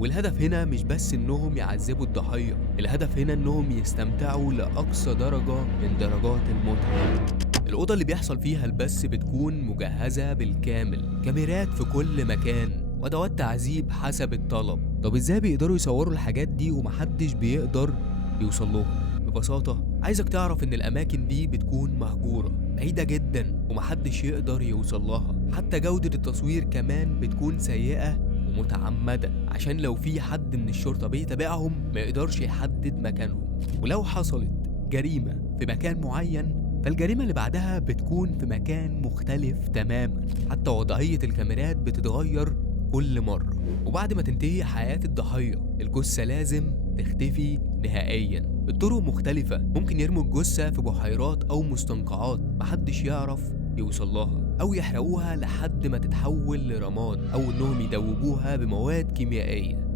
والهدف هنا مش بس إنهم يعذبوا الضحية، الهدف هنا إنهم يستمتعوا لأقصى درجة من درجات المتعة. الأوضة اللي بيحصل فيها البث بتكون مجهزة بالكامل، كاميرات في كل مكان وأدوات تعذيب حسب الطلب. طب إزاي بيقدروا يصوروا الحاجات دي ومحدش بيقدر يوصل لهم؟ ببساطة عايزك تعرف إن الأماكن دي بتكون مهجورة بعيدة جدا ومحدش يقدر يوصل لها، حتى جودة التصوير كمان بتكون سيئة ومتعمدة عشان لو في حد من الشرطة بيتابعهم ما يقدرش يحدد مكانهم. ولو حصلت جريمة في مكان معين فالجريمة اللي بعدها بتكون في مكان مختلف تماما، حتى وضعية الكاميرات بتتغير كل مرة. وبعد ما تنتهي حياة الضحية الجثة لازم تختفي نهائيا بطرق مختلفة. ممكن يرموا الجثة في بحيرات أو مستنقعات محدش يعرف يوصل لها، أو يحرقوها لحد ما تتحول لرماد، أو إنهم يدوبوها بمواد كيميائية.